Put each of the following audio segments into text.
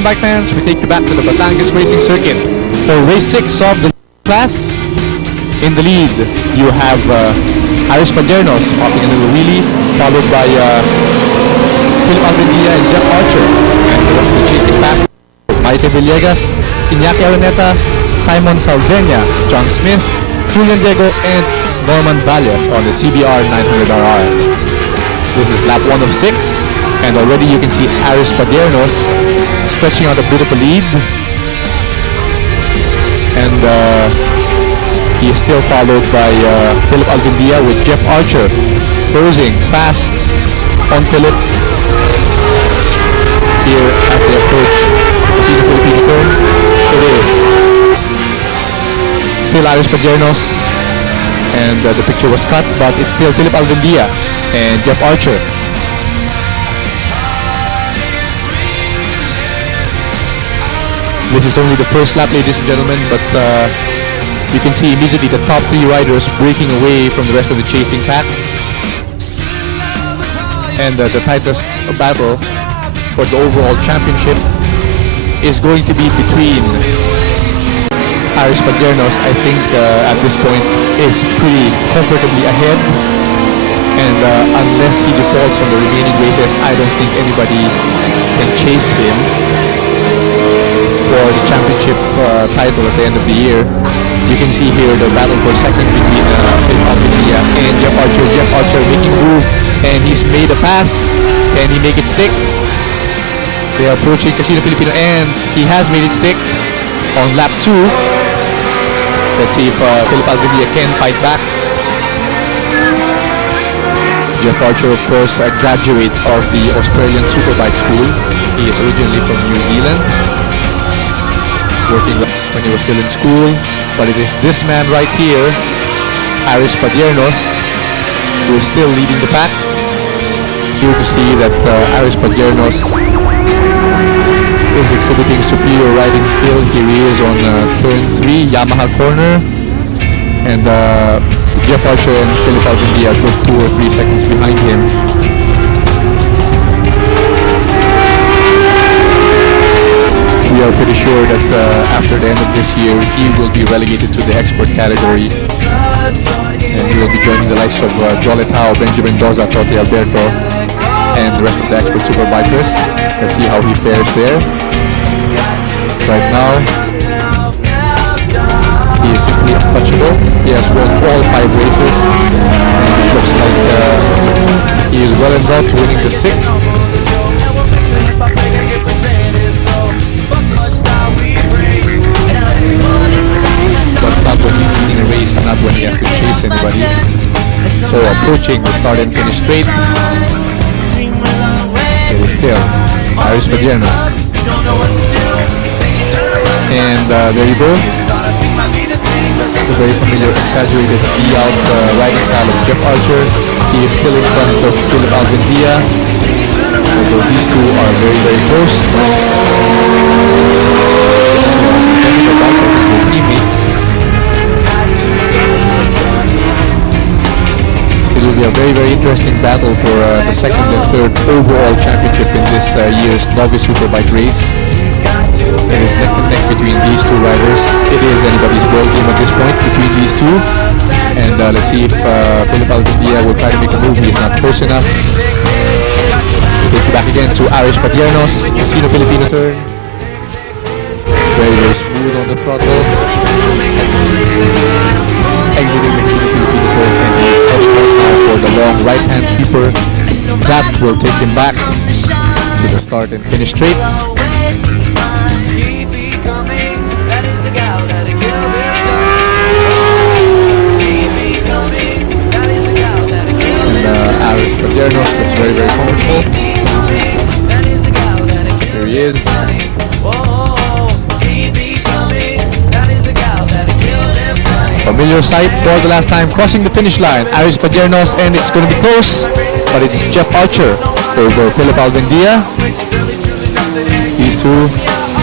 morning, bike fans. We take you back to the Batangas Racing Circuit for race 6 of the class. In the lead, you have ARIES PADIERNOS popping a little wheelie, followed by Philip Alvendia and Jeff Archer. And the rest of the chasing pack, Maite Villegas, Iñaki Araneta, Simon Salvenia, John Smith, Julian Diego, and Norman Valles on the CBR 900RR. This is lap 1 of 6, and already you can see ARIES PADIERNOS stretching out a bit of a lead. And he is still followed by Philip Alvendia with Jeff Archer closing fast on Philip here as they approach the Casino Filipino turn. It is still ARIES PADIERNOS, and the picture was cut, but it's still Philip Alvendia and Jeff Archer. This is only the first lap, ladies and gentlemen, but you can see immediately the top 3 riders breaking away from the rest of the chasing pack. And the tightest battle for the overall championship is going to be between ARIES PADIERNOS, I think at this point, is pretty comfortably ahead. And unless he defaults on the remaining races, I don't think anybody can chase him for the championship title at the end of the year. You can see here the battle for second between Philip Alvendia and Jeff Archer. Jeff Archer making a move, and he's made a pass. Can he make it stick? They are approaching Casino Filipino, and he has made it stick on lap 2. Let's see if Philip Alvendia can fight back. Jeff Archer, of course, a graduate of the Australian Superbike school. He is originally from New Zealand, working when he was still in school. But it is this man right here, ARIES PADIERNOS, who is still leading the pack. Here to see that ARIES PADIERNOS is exhibiting superior riding skill. Here he is on turn 3, Yamaha corner. And Jeff Archer and Philip Alvendia are good 2 or 3 seconds behind him. We are pretty sure that after the end of this year, he will be relegated to the expert category. And he will be joining the likes of Joletao, Benjamin Doza, Tote Alberto, and the rest of the expert superbikers. Let's see how he fares there. Right now, he is simply untouchable. He has won all 5 races, and it looks like he is well en route to winning the 6th. But not when he's leading a race, not when he has to chase anybody. So approaching the start and finish straight, it is still ARIES PADIERNOS. And there you go. The very familiar, exaggerated V-out riding style of Jeff Archer. He is still in front of Philip Alvendia, although these two are very, very close. They're teammates. It will be a very, very interesting battle for the 2nd and 3rd overall championship in this year's Novice Superbike race. There is neck and neck between these 2 riders. It is anybody's ball game at this point between these 2. And let's see if Philip Alvendia will try to make a move. He is not close enough. We'll take you back again to ARIES PADIERNOS, Casino Filipino turn. Very, very smooth on the throttle. Exiting the Casino Filipino turn, and he is touched right now for the long right-hand sweeper. That will take him back to the start and finish straight. ARIES PADIERNOS looks very, very comfortable. Here he is. Familiar sight for the last time, crossing the finish line. ARIES PADIERNOS, and it's going to be close, but it's Jeff Archer over Philip Alvendia. These two,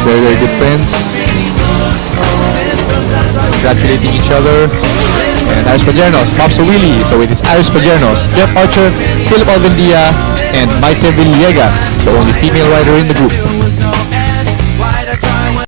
very, very good friends, congratulating each other. And ARIES PADIERNOS pops a wheelie. So it is ARIES PADIERNOS, Jeff Archer, Philip Alvendia, and Maite Villegas, the only female rider in the group.